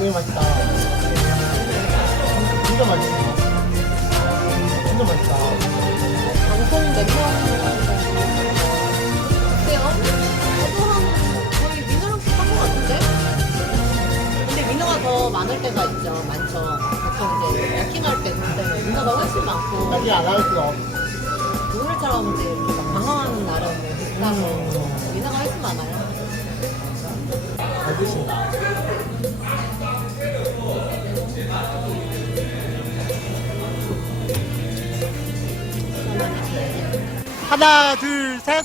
되게 맛있다. 진짜 맛있어. 진짜 맛있다. 방송 몇명 어때요? 저도 한 거의 민호랑 비슷한 것 같은데? 근데 민호가 더 많을 때가 있죠. 많죠. 보통 이제 야킹할 때 그때는 인사가 훨씬 많고 나중에 안 알았어. 오늘처럼 이제 이렇게 막 방황하는 날은 비슷하서 인사가 훨씬 많아요. 잘 드신다. 하나, 둘, 셋.